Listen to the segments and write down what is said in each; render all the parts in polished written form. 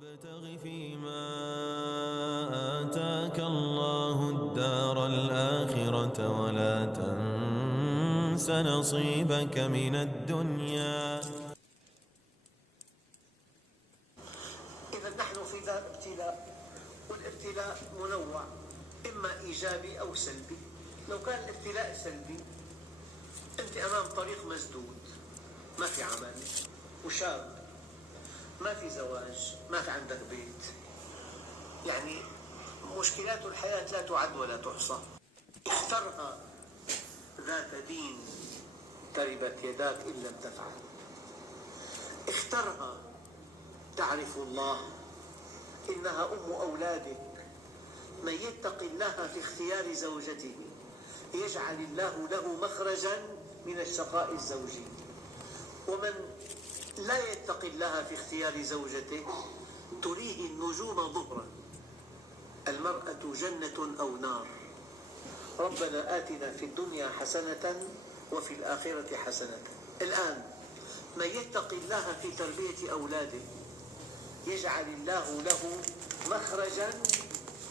وابتغ فيما آتاك الله الدار الآخرة ولا تنس نصيبك من الدنيا. إذا نحن في دار ابتلاء، والابتلاء منوع، إما إيجابي أو سلبي. لو كان الابتلاء سلبي، أنت أمام طريق مسدود، ما في عمل، وشاب، ما في زواج، ما في عندك بيت، يعني مشكلات الحياة لا تعد ولا تحصى. اخترها ذات دين تربت يداك إن لم تفعل. اخترها تعرف الله، إنها أم أولادك. من يتق الله في اختيار زوجته يجعل الله له مخرجا من الشقاء الزوجي. ومن لا يتق الله في اختيار زوجته تريه النجوم ظهرا. المرأة جنة أو نار. ربنا آتنا في الدنيا حسنة وفي الآخرة حسنة. الآن من يتق الله في تربية أولاده يجعل الله له مخرجا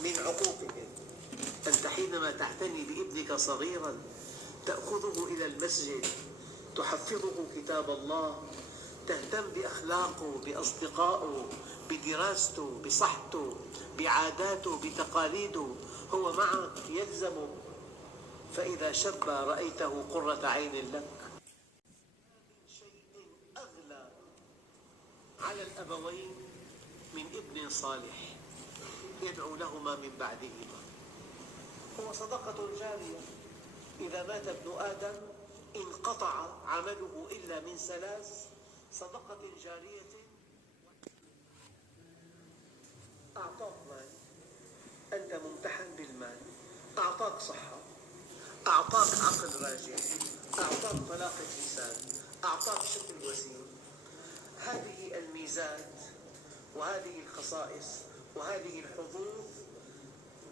من عقوقهم. أنت حينما تعتني بابنك صغيرا تأخذه إلى المسجد، تحفظه كتاب الله، تهتم بأخلاقه، بأصدقائه، بدراسته، بصحته، بعاداته، بتقاليده، هو معك يلزمه. فإذا شب رأيته قرة عين لك. شيء أغلى على الأبوين من ابن صالح يدعو لهما من بعدهما، هو صدقة جارية. إذا مات ابن آدم انقطع عمله إلا من ثلاث: صدقة جارية، أعطاك مال، أنت ممتحن بالمال، أعطاك صحة، أعطاك عقل راجع، أعطاك طلاقة لسان، أعطاك شكل وسيم. هذه الميزات وهذه الخصائص وهذه الحظوظ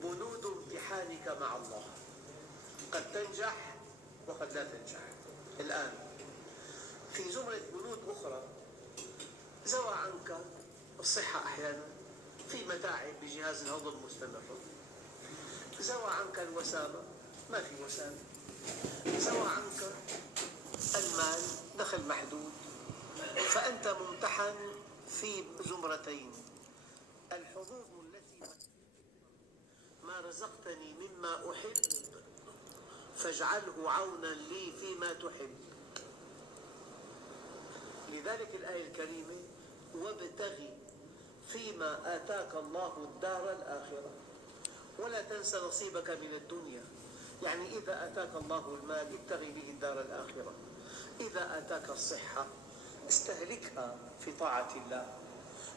بنود امتحانك مع الله، قد تنجح وقد لا تنجح. الآن في زمرة بنود أخرى: زوى عنك الصحة أحيانا، في متاعب بجهاز الهضم مستمر. زوى عنك الوسامة، ما في وسامة. زوى عنك المال، دخل محدود. فأنت ممتحن في زمرتين: الحظوظ التي ما رزقتني مما أحب فاجعله عونا لي فيما تحب. لذلك الآية الكريمة: وابتغي فيما آتاك الله الدار الآخرة ولا تنس نصيبك من الدنيا. يعني إذا آتاك الله المال ابتغي به الدار الآخرة، إذا آتاك الصحة استهلكها في طاعة الله،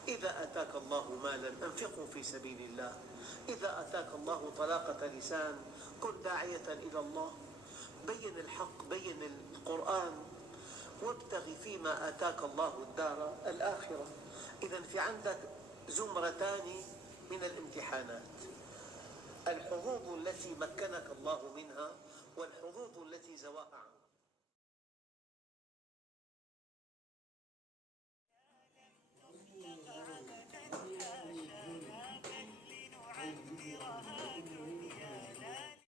إذا آتاك الله مالا أنفقه في سبيل الله، إذا آتاك الله طلاقة لسان كن داعية إلى الله، بين الحق، بين القرآن. وابتغ فيما آتاك الله الدار الآخرة. إذن في عندك زمرتان من الامتحانات: الحظوظ التي مكنك الله منها والحظوظ التي زواها عنك.